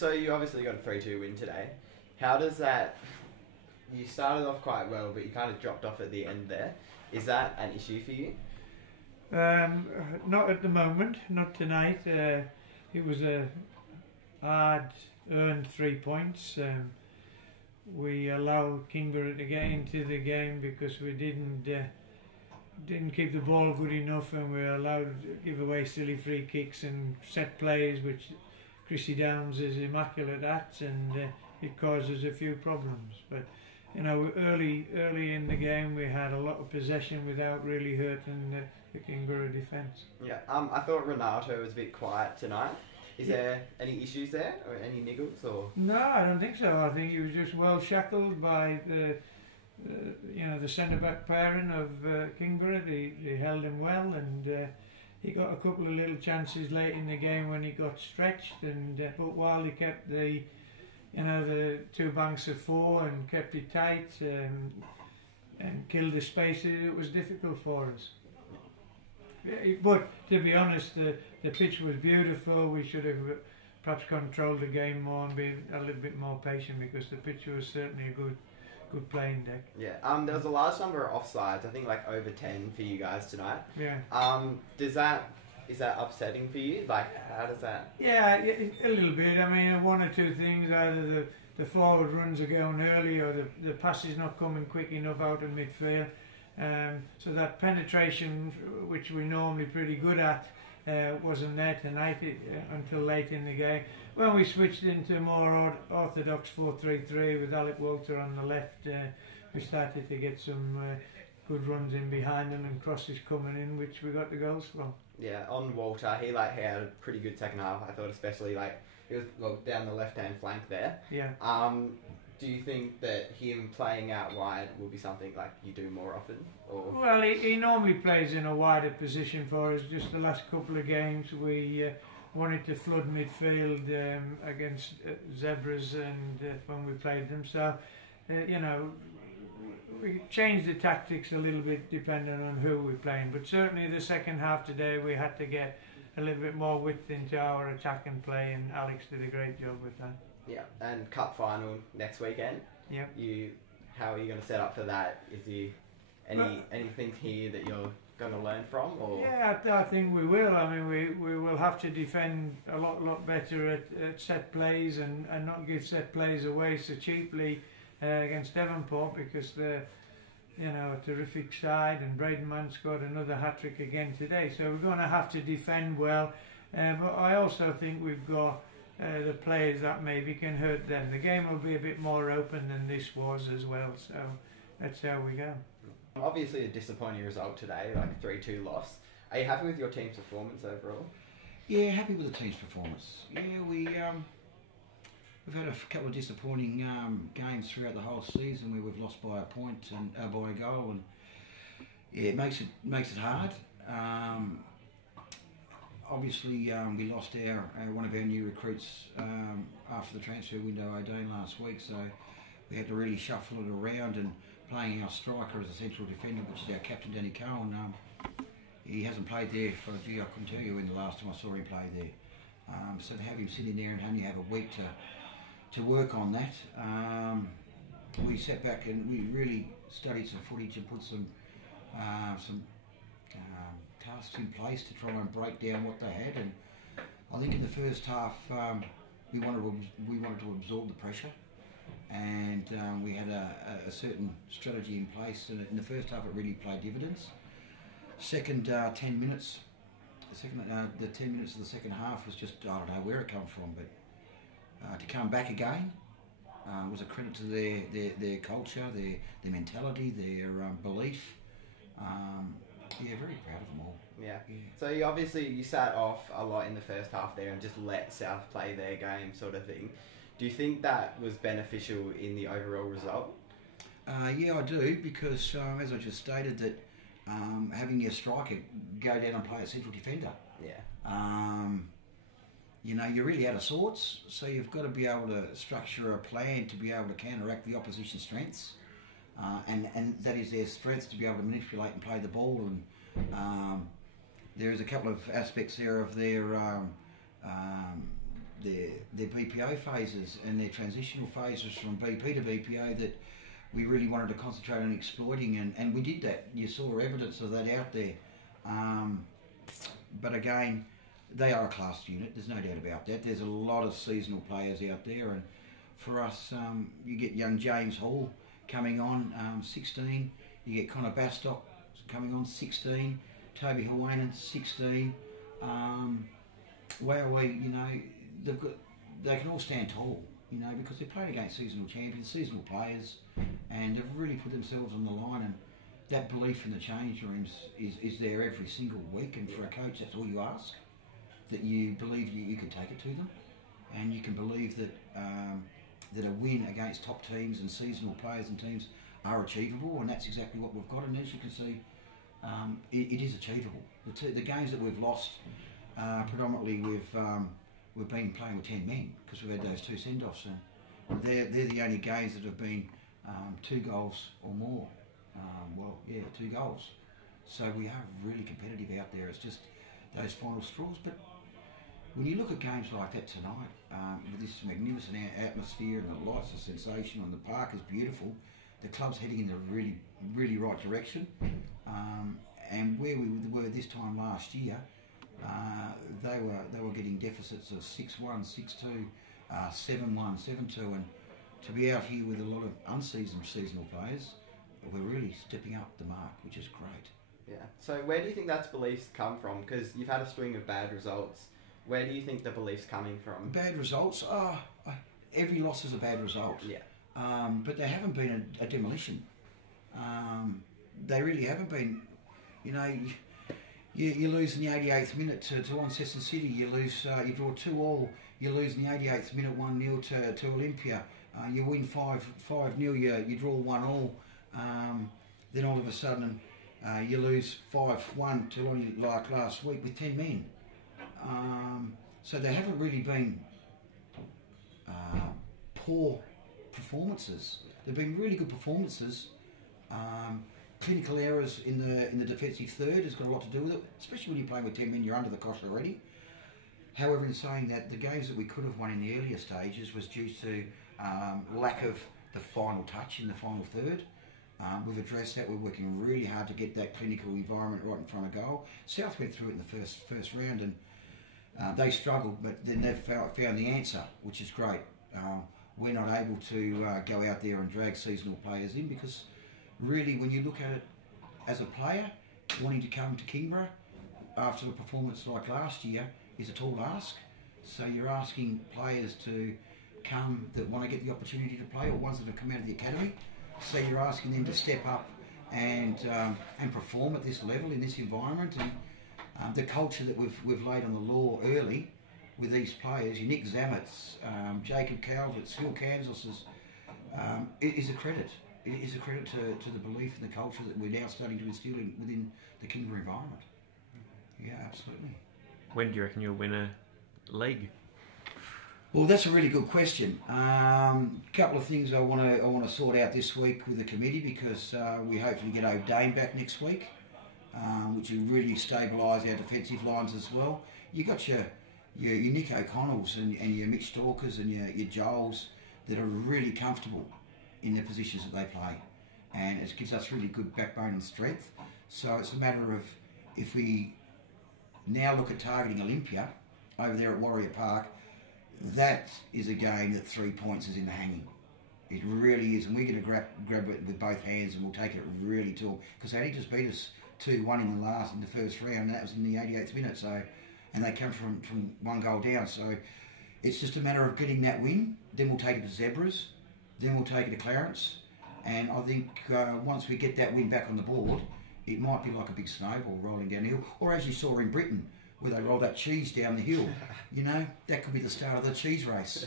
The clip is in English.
So you obviously got a 3-2 win today. How does that... You started off quite well, but you kind of dropped off at the end there. Is that an issue for you? Not at the moment, not tonight. It was a hard-earned 3 points. We allowed Kingborough to get into the game because we didn't keep the ball good enough, and we were allowed to give away silly free kicks and set plays, which Chrissy Downs is immaculate at, and it causes a few problems. But you know, early in the game we had a lot of possession without really hurting the Kingborough defence. Yeah, I thought Renato was a bit quiet tonight. Is there any issues there, or any niggles, or? No, I don't think so. I think he was just well shackled by the centre back pairing of Kingborough. They held him well, and he got a couple of little chances late in the game when he got stretched. And but while he kept the 2 banks of 4 and kept it tight and killed the spaces, it was difficult for us. But to be honest, the pitch was beautiful. We should have perhaps controlled the game more and been a little bit more patient, because the pitch was certainly a good playing deck. Yeah. There was a large number of offsides. I think like over 10 for you guys tonight. Yeah. Is that upsetting for you? Like, how does that? Yeah, a little bit. I mean, 1 or 2 things. Either the forward runs are going early, or the pass is not coming quick enough out of midfield. So that penetration, which we're normally pretty good at, wasn't there tonight until late in the game. When we switched into a more orthodox 4-3-3 with Alec Walter on the left, we started to get some good runs in behind them and crosses coming in, which we got the goals from. Yeah, on Walter, he had a pretty good second half. I thought, especially he was down the left-hand flank there. Yeah. Do you think that him playing out wide will be something like you do more often? Or? Well, he normally plays in a wider position for us. Just the last couple of games we wanted to flood midfield against Zebras, and when we played them. So, we changed the tactics a little bit depending on who we're playing. But certainly the second half today we had to get a little bit more width into our attack and play, and Alex did a great job with that. Yeah, and cup final next weekend. Yeah. How are you going to set up for that? Is there anything here that you're going to learn from? Or? Yeah, I think we will. I mean, we will have to defend a lot better at set plays and not give set plays away so cheaply against Devonport, because they're a terrific side, and Braden Mann scored another hat-trick again today. So we're going to have to defend well. But I also think we've got the players that maybe can hurt them. The game will be a bit more open than this was as well, so that's how we go. Obviously a disappointing result today, like 3-2 loss. Are you happy with your team's performance overall? Yeah, happy with the team's performance. Yeah, we've had a couple of disappointing games throughout the whole season where we've lost by a point and by a goal, and yeah, it makes it hard. Obviously, we lost one of our new recruits after the transfer window, O'Dane, last week, so we had to really shuffle it around, and playing our striker as a central defender, which is our captain, Danny Cohen. He hasn't played there for, I couldn't tell you when the last time I saw him play there. So to have him sitting there and only have a week to work on that, we sat back and we really studied some footage and put some tasks in place to try and break down what they had. And I think in the first half we wanted to absorb the pressure, and we had a certain strategy in place. And in the first half, it really played dividends. Second 10 minutes, the 10 minutes of the second half was just, I don't know where it came from, but to come back again was a credit to their culture, their mentality, their belief. Yeah, very proud of them all. Yeah. So you sat off a lot in the first half there and just let South play their game, sort of thing. Do you think that was beneficial in the overall result? Yeah, I do, because as I just stated, that having your striker go down and play a central defender. Yeah. You're really out of sorts, so you've got to be able to structure a plan to be able to counteract the opposition's strengths. And that is their strength, to be able to manipulate and play the ball. And there is a couple of aspects there of their their BPO phases and their transitional phases from BP to BPO that we really wanted to concentrate on exploiting, and we did that. You saw evidence of that out there. But again, they are a class unit, there's no doubt about that. There's a lot of seasonal players out there, and for us, you get young James Hall coming on, 16. You get Connor Bastock coming on, 16. Toby Hawainen, 16. Wowee, you know, they can all stand tall, you know, because they're playing against seasonal champions, seasonal players, and they've really put themselves on the line. And that belief in the change rooms is there every single week. And for a coach, that's all you ask, that you believe you can take it to them, and you can believe that that a win against top teams and seasonal players and teams are achievable, and that's exactly what we've got. And as you can see, it is achievable. The games that we've lost, predominantly we've been playing with 10 men because we've had those 2 send-offs, and they're the only games that have been 2 goals or more. 2 goals. So we are really competitive out there. It's just those final straws. But when you look at games like that tonight, with this magnificent atmosphere and the lights are sensational and the park is beautiful, the club's heading in the really, really right direction. And where we were this time last year, they were getting deficits of 6-1, 6-2, 7-1, 7-2, and to be out here with a lot of unseasoned seasonal players, we're really stepping up the mark, which is great. Yeah. So where do you think that's beliefs come from? Because you've had a string of bad results. Where do you think the belief's coming from? Bad results? Every loss is a bad result. Yeah. But they haven't been a demolition. They really haven't been. You know, you lose in the 88th minute to Launceston City. You lose. You draw 2-2. You lose in the 88th minute 1-0 to Olympia. You win 5-0. You draw 1-1. Then all of a sudden, you lose 5-1 to Lonnie like last week with 10 men. So they haven't really been poor performances. They've been really good performances. Clinical errors in the defensive third has got a lot to do with it, especially when you're playing with 10 men, you're under the cosh already. However, in saying that, the games that we could have won in the earlier stages was due to lack of the final touch in the final third. We've addressed that. We're working really hard to get that clinical environment right in front of goal. South went through it in the first round, and they struggled, but then they've found the answer, which is great. We're not able to go out there and drag seasonal players in, because really, when you look at it as a player, wanting to come to Kingborough after a performance like last year is a tall ask. So you're asking players to come that want to get the opportunity to play, or ones that have come out of the academy. So you're asking them to step up and perform at this level in this environment. And the culture that we've laid on the law early with these players, your Nick Zamet's, Jacob Calvert's, Phil Kansas's, is a credit. It is a credit to the belief and the culture that we're now starting to instill within the Kingborough environment. Yeah, absolutely. When do you reckon you'll win a league? Well, that's a really good question. Couple of things I want to sort out this week with the committee, because we hopefully get O'Dane back next week, which will really stabilise our defensive lines as well. You got your Nick O'Connells and your Mitch Stalkers and your Joels that are really comfortable in the positions that they play, and it gives us really good backbone and strength. So it's a matter of, if we now look at targeting Olympia over there at Warrior Park, that is a game that 3 points is in the hanging. It really is, and we're going to grab it with both hands, and we'll take it really to them, because they only just beat us 2-1 in the first round, and that was in the 88th minute. So, and they come from 1 goal down. So it's just a matter of getting that win. Then we'll take it to Zebras. Then we'll take it to Clarence. And I think once we get that win back on the board, it might be like a big snowball rolling down the hill, or as you saw in Britain, where they roll that cheese down the hill. You know, that could be the start of the cheese race.